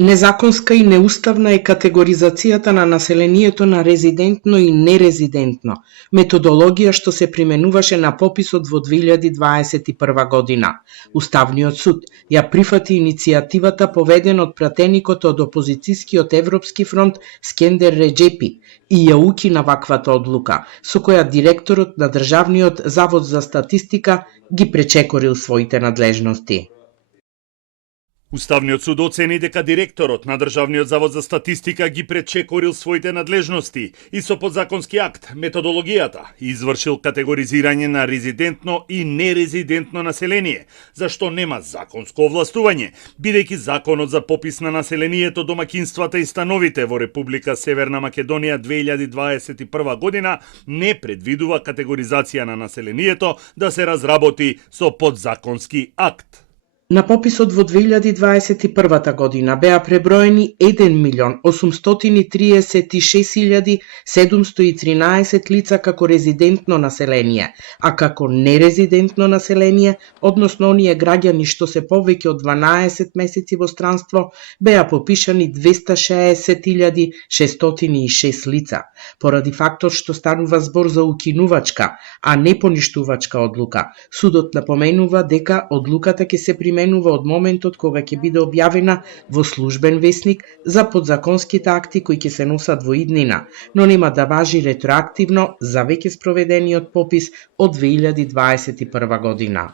Незаконска и неуставна е категоризацијата на населението на резидентно и нерезидентно, методологија што се применуваше на пописот во 2021 година. Уставниот суд ја прифати иницијативата поведена од пратеникот од опозицијскиот Европски фронт Скендер Реџепи и ја укина ваквата одлука, со која директорот на Државниот завод за статистика ги пречекорил своите надлежности. Уставниот суд оцени дека директорот на Државниот завод за статистика ги пречекорил своите надлежности и со подзаконски акт, методологијата, извршил категоризирање на резидентно и нерезидентно население, зашто нема законско овластување, бидејќи законот за попис на населението, домаќинствата и становите во Република Северна Македонија 2021 година не предвидува категоризација на населението да се разработи со подзаконски акт. На пописот во 2021 година беа преброени 1.836.713 лица како резидентно население, а како нерезидентно население, односно оние граѓани што се повеќе од 12 месеци во странство, беа попишани 260.606 лица. Поради фактот што станува збор за укинувачка, а не поништувачка одлука, судот напоменува дека одлуката ќе се применува од моментот кога ќе биде објавена во службен весник за подзаконските акти кои ќе се носат во иднина, но нема да важи ретроактивно за веќе спроведениот попис од 2021 година.